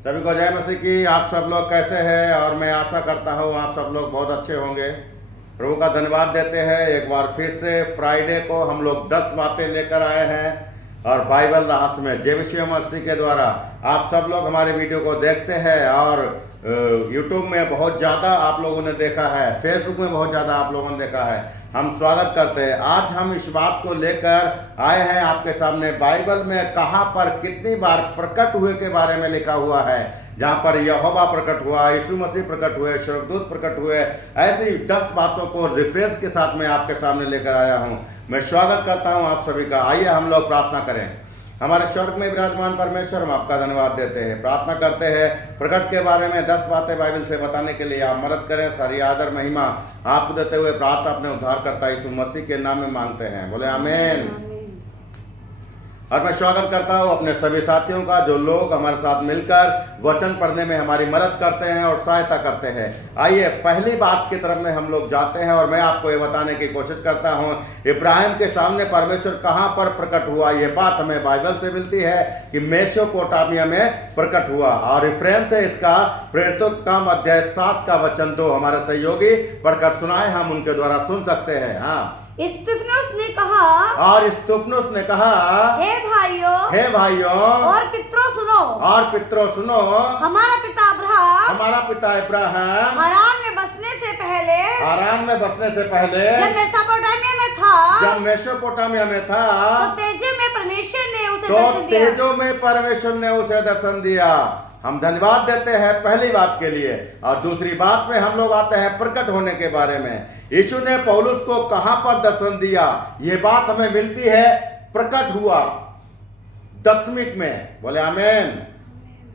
सभी को जय मसीह की। आप सब लोग कैसे हैं? और मैं आशा करता हूँ आप सब लोग बहुत अच्छे होंगे। प्रभु का धन्यवाद देते हैं। एक बार फिर से फ्राइडे को हम लोग 10 बातें लेकर आए हैं और बाइबल रहस्य में जय मसीह मसीह के द्वारा आप सब लोग हमारे वीडियो को देखते हैं और यूट्यूब में बहुत ज़्यादा आप लोगों ने देखा है, फेसबुक में बहुत ज़्यादा आप लोगों ने देखा है। हम स्वागत करते हैं। आज हम इस बात को लेकर आए हैं आपके सामने। बाइबल में कहाँ पर कितनी बार प्रकट हुए के बारे में लिखा हुआ है। जहाँ पर यहोवा प्रकट हुआ, यीशु मसीह प्रकट हुए, स्वर्गदूत प्रकट हुए, ऐसी 10 बातों को रेफरेंस के साथ मैं आपके सामने लेकर आया हूँ। मैं स्वागत करता हूँ आप सभी का। आइए हम लोग प्रार्थना करें। हमारे स्वर्ग में विराजमान परमेश्वर, हम आपका धन्यवाद देते हैं, प्रार्थना करते हैं प्रकट के बारे में 10 बातें बाइबल से बताने के लिए आप मदद करें। सारी आदर महिमा आपको देते हुए प्रार्थना अपने उद्धारकर्ता यीशु मसीह के नाम में मांगते हैं, बोले आमीन। और मैं स्वागत करता हूँ अपने सभी साथियों का जो लोग हमारे साथ मिलकर वचन पढ़ने में हमारी मदद करते हैं और सहायता करते हैं। आइए पहली बात की तरफ में हम लोग जाते हैं और मैं आपको ये बताने की कोशिश करता हूँ इब्राहिम के सामने परमेश्वर कहाँ पर प्रकट हुआ। ये बात हमें बाइबल से मिलती है कि मेसोपोटामिया में प्रकट हुआ और रेफरेंस है इसका प्रेरितों का अध्याय 7 का वचन 2। हमारे सहयोगी पढ़कर सुनाए, हम उनके द्वारा सुन सकते हैं। हाँ, स्तिफनुस ने कहा, और स्तिफनुस ने कहा, हे भाइयों और पितरों सुनो, हमारा पिता अब्राहम हारान में बसने से पहले जब मेसोपोटामिया में था तो तेजो में परमेश्वर ने उसे दर्शन दिया। हम धन्यवाद देते हैं पहली बात के लिए। और दूसरी बात में हम लोग आते हैं प्रकट होने के बारे में। यीशु ने पौलुस को कहां पर दर्शन दिया, ये बात हमें मिलती है प्रकट हुआ दशमिक में, बोले आमीन।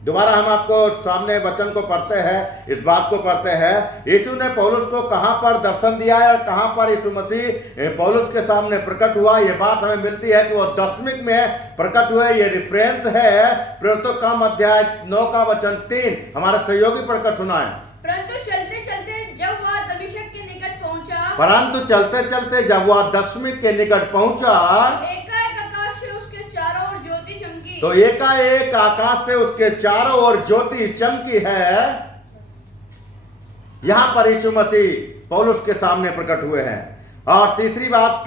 दोबारा हम आपको सामने वचन को पढ़ते हैं, इस बात को पढ़ते हैं। यीशु ने पौलुस को कहां पर दर्शन दिया है और कहां पर यीशु मसीह पौलुस के सामने प्रकट हुआ, ये बात हमें मिलती है कि वो दशमिक में प्रकट हुए। ये रेफरेंस है प्रेरितों का अध्याय 9 का वचन 3। हमारे सहयोगी पढ़कर सुनाए। परंतु चलते चलते जब वह दमिश्क के निकट पहुंचा, तो एकाएक आकाश से उसके चारों ओर ज्योति चमकी है। यहां पर यीशु मसीह पौलुस के सामने प्रकट हुए हैं। और तीसरी बात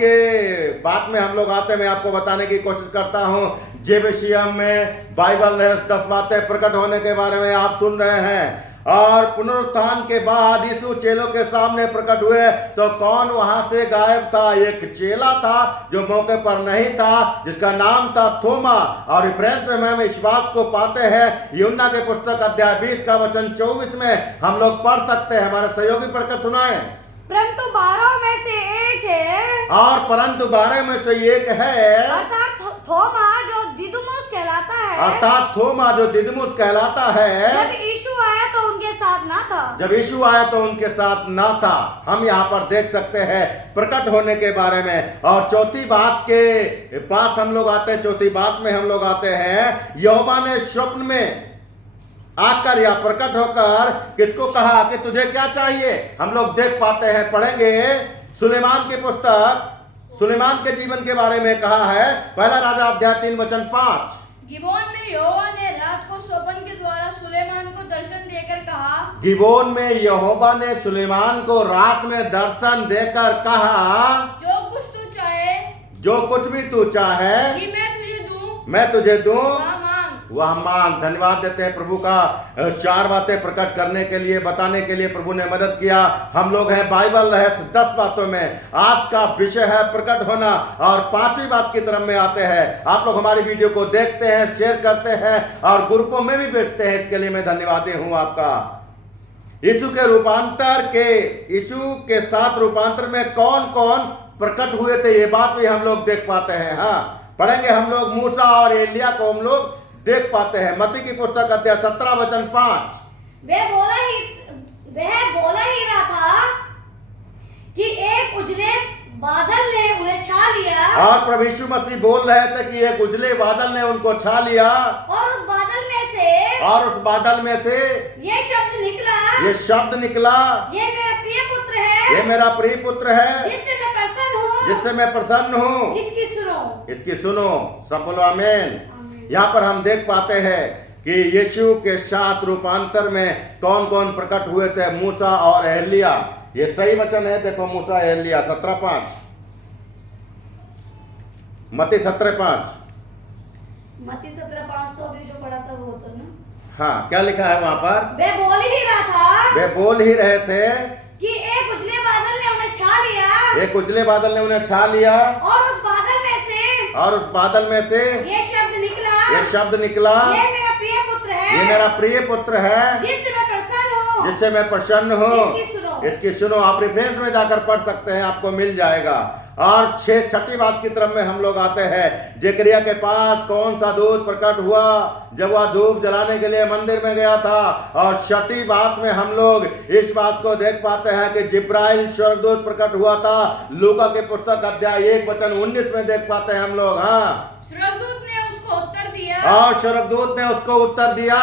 में हम लोग आते हैं, मैं आपको बताने की कोशिश करता हूं जेबेशियम में बाइबल में 10 बातें प्रकट होने के बारे में आप सुन रहे हैं। और पुनरुत्थान के बाद यीशु चेलों के सामने प्रकट हुए तो कौन वहां से गायब था? एक चेला था जो मौके पर नहीं था, जिसका नाम था थोमा। और रेफरेंस में हम इस बात को पाते हैं यूहन्ना के पुस्तक अध्याय 20 का वचन 24 में हम लोग पढ़ सकते हैं। हमारे सहयोगी पढ़कर सुनाए। परंतु 12 में से एक है, और परंतु 12 में से एक है, अर्थात थोमा जो दिदुमुस कहलाता है। जब यीशु आया तो उनके साथ ना था। हम यहाँ पर देख सकते हैं प्रकट होने के बारे में। और चौथी बात के पास हम लोग आते हैं। चौथी बात में हम लोग आते हैं यहोवा ने स्वप्न में आकर या प्रकट होकर किसको कहा कि तुझे क्या चाहिए। हम लोग देख पाते हैं, पढ़ेंगे सुलेमान की पुस्तक, सुलेमान के जीवन के बारे में कहा है। पहला राजा अध्याय 3 वचन 5। गिबोन में यहोवा ने रात को स्वप्न के द्वारा सुलेमान को दर्शन देकर कहा, गिबोन में यहोवा ने सुलेमान को रात में दर्शन देकर कहा, जो कुछ भी तू चाहे कि मैं तुझे दूं, वह मांग। धन्यवाद देते हैं प्रभु का। 4 बातें प्रकट करने के लिए, बताने के लिए प्रभु ने मदद किया। हम लोग हैं बाइबल रहस्य 10 बातों में। आज का विषय है प्रकट होना। और 5वीं बात की तरफ में आते हैं। आप लोग हमारी वीडियो को देखते हैं, शेयर करते हैं और ग्रुपों में भी भेजते हैं, इसके लिए मैं धन्यवादी हूं आपका। यीशु के साथ रूपांतर में कौन कौन प्रकट हुए थे, ये बात भी हम लोग देख पाते हैं। हाँ, पढ़ेंगे हम लोग मूसा और एलिया को हम लोग देख पाते हैं। मत्ती की पुस्तक अध्याय 17 वचन 5। वह बोला ही रहा था कि एक उजले बादल ने उन्हें छा लिया। और प्रभु यीशु मसीह बोल रहे थे कि एक उजले बादल ने उनको छा लिया। और उस बादल में से ये शब्द निकला, ये मेरा प्रिय पुत्र है, जिससे मैं प्रसन्न हूँ, इसकी सुनो। सब बोलो आमीन। यहाँ पर हम देख पाते हैं कि यीशु के साथ रूपांतर में कौन कौन प्रकट हुए थे, मूसा और एलिया। ये सही वचन है, देखो मूसा एलिया 17:5, मत्ती 17:5। मत्ती 17:5 तो अभी जो पढ़ा था वो तो ना। हाँ, क्या लिखा है वहां पर? वे बोल ही रहा था वे बोल ही रहे थे कि एक उजले बादल ने उन्हें छा लिया, एक उजले बादल ने उन्हें छा लिया, और उस बादल में से और उस बादल में से ये शब्द निकला, ये शब्द निकला, ये मेरा प्रिय पुत्र है, ये मेरा प्रिय पुत्र है, जिससे मैं प्रसन्न हूँ, जिससे मैं प्रसन्न हूँ। इसकी सुनो। इसकी सुनो। आप रेफरेंस में जाकर पढ़ सकते हैं, आपको मिल जाएगा। और छठी बात की तरफ में हम लोग आते हैं। जकरिया के पास कौन सा दूत प्रकट हुआ जब वह धूप जलाने के लिए मंदिर में गया था। और छठी बात में हम लोग इस बात को देख पाते हैं कि जिब्राइल स्वर्गदूत प्रकट हुआ था। लूका के पुस्तक अध्याय 1:19 में देख पाते हैं हम लोग। हाँ, स्वर्गदूत ने उसको उत्तर दिया, और स्वर्गदूत ने उसको उत्तर दिया,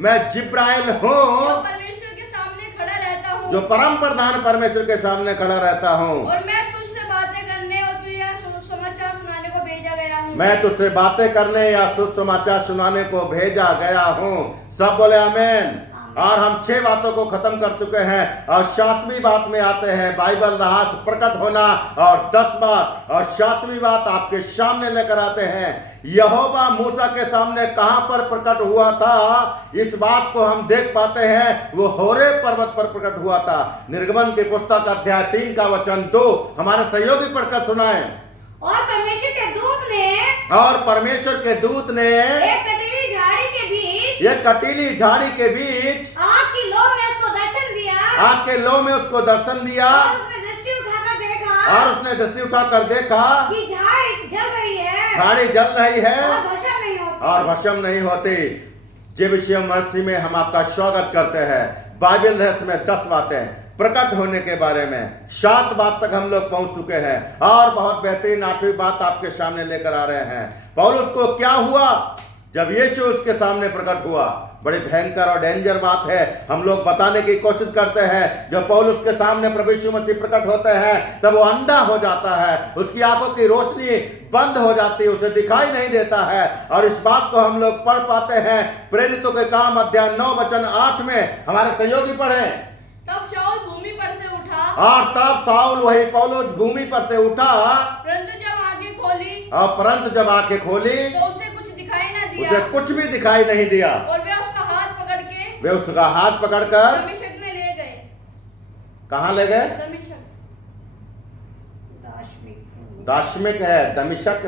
मैं जिब्राइल हूँ, परमेश्वर के सामने खड़ा रहता हूँ, जो परम प्रधान परमेश्वर के सामने खड़ा रहता हूँ। और मैं तुझसे बातें करने और तुझे समाचार सुनाने को भेजा गया हूँ। मैं तुझसे बातें करने या सुसमाचार सुनाने को भेजा गया हूँ। सब बोले आमीन। और हम 6 बातों को खत्म कर चुके हैं और 7वीं बात में आते हैं, बाइबल रहस्य प्रकट होना। और 10 बात और 7वीं बात आपके सामने लेकर आते हैं। यहोवा मूसा के सामने कहां पर प्रकट हुआ था, इस बात को हम देख पाते हैं, वो होरेब पर्वत पर प्रकट हुआ था। निर्गमन की पुस्तक अध्याय 3 का वचन 2 हमारे सहयोगी पढ़कर सुनाए। और परमेश्वर के दूत ने, और परमेश्वर के दूत ने एक कटीली झाड़ी के बीच, एक कटीली झाड़ी के बीच आग की लौ में उसको दर्शन दिया, आग के लौ में उसको दर्शन दिया, और उसने दृष्टि उठाकर देखा, और उसने दृष्टि उठाकर देखा कि झाड़ी जल रही है, झाड़ी जल रही है और भस्म नहीं होती, और भस्म नहीं होती। जीवित मर्सी में हम आपका स्वागत करते हैं। बाइबल रहस्य में 10 बातें प्रकट होने के बारे में। 7 बात तक हम लोग पहुंच चुके हैं और बहुत बेहतरीन 8वीं बात आपके सामने लेकर आ रहे हैं। पौलुस को क्या हुआ जब यीशु उसके सामने प्रकट हुआ? बड़ी भयंकर और डेंजर बात है। हम लोग बताने की कोशिश करते हैं, जब पौलुस के सामने प्रभु यीशु मसीह प्रकट होते हैं तब वो अंधा हो जाता है, उसकी आंखों की रोशनी बंद हो जाती है, उसे दिखाई नहीं देता है। और इस बात को हम लोग पढ़ पाते हैं प्रेरितों के काम अध्याय 9:8 में। हमारे सहयोगी पढ़े। तब शाऊल भूमि पर से उठा, और तब शाऊल वही पौलुस भूमि पर से उठा, परंतु जब आंखें खोली, और परंतु जब आंखें खोली तो उसे कुछ दिखाई न दिया, उसे कुछ भी दिखाई नहीं दिया। और वे उसका हाथ पकड़ के वे उसका हाथ पकड़कर दमिश्क में ले गए। कहाँ ले गए? दमिश्क, दाशमिक है, दमिश्क,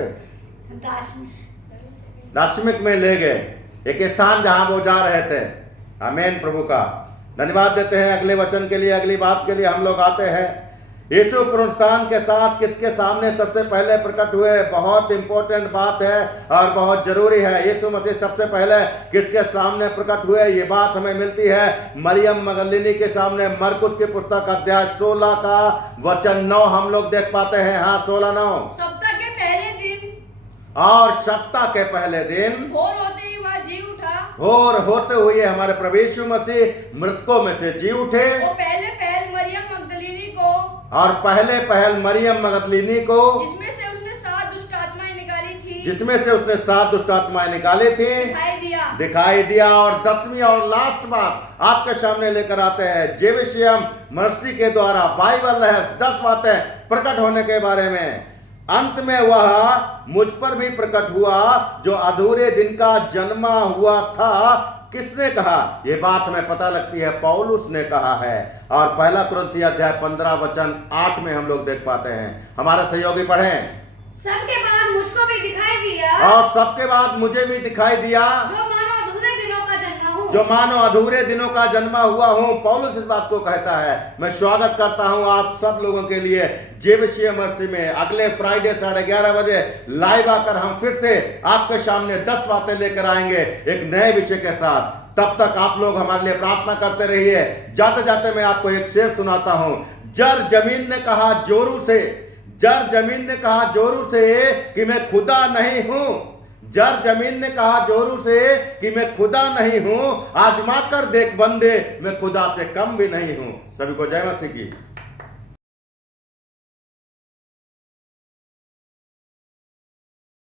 दाशमिक में ले गए, एक स्थान जहां वो जा रहे थे। आमीन। प्रभु का धन्यवाद देते हैं। अगले वचन के लिए, अगली बात के लिए हम लोग आते हैं। यीशु पुनरुत्थान के साथ किसके सामने सबसे पहले प्रकट हुए? बहुत इंपॉर्टेंट बात है और बहुत जरूरी है। यीशु मसीह सबसे पहले किसके सामने प्रकट हुए? ये बात हमें मिलती है मरियम मगदलीनी के सामने। मरकुस की पुस्तक अध्याय 16 का वचन 9 हम लोग देख पाते हैं। हाँ, 16:9। सप्ताह के पहले दिन, और सप्ताह के पहले दिन भोर होते ही वह जी उठा, भोर होते हुए हमारे प्रभु यीशु मसीह मृतकों में से जी उठे। वो पहले पहल मरियम मगदलीनी को, और पहले पहल मरियम मगदलीनी को, जिसमें से उसने 7 दुष्ट आत्माएं निकाली थी, जिसमें से उसने 7 दुष्ट आत्माएं निकाली थी, दिखाई दिया। और 10वीं और लास्ट बात आपके सामने लेकर आते हैं। जेविशियम मर्सी के द्वारा बाइबल रहस्य 10 बातें प्रकट होने के बारे में। अंत में वह मुझ पर भी प्रकट हुआ जो अधूरे दिन का जन्मा हुआ था। किसने कहा? ये बात हमें पता लगती है पौलुस ने कहा है। और पहला कुरिन्थी अध्याय 15:8 में हम लोग देख पाते हैं। हमारे सहयोगी पढ़ें। सबके बाद मुझको भी दिखाई दिया, और सबके बाद मुझे भी दिखाई दिया, जो मानो अधूरे दिनों का जन्मा हूँ, जो मानो अधूरे दिनों का जन्मा हुआ हूँ। पौलुस इस बात को कहता है। मैं स्वागत करता हूँ आप सब लोगों के लिए जेविशिय मर्सी में। अगले फ्राइडे 11:30 बजे लाइव आकर हम फिर से आपके सामने 10 बातें लेकर आएंगे एक नए विषय के साथ। तब तक आप लोग हमारे लिए प्रार्थना करते रहिए। जाते जाते मैं आपको एक शेर सुनाता हूँ। जर जमीन ने कहा जोरू से, जर जमीन ने कहा जोरू से कि मैं खुदा नहीं हूं। जर जमीन ने कहा जोरू से कि मैं खुदा नहीं हूं। आजमा कर देख बंदे, मैं खुदा से कम भी नहीं हूं। सभी को जय मसीह की।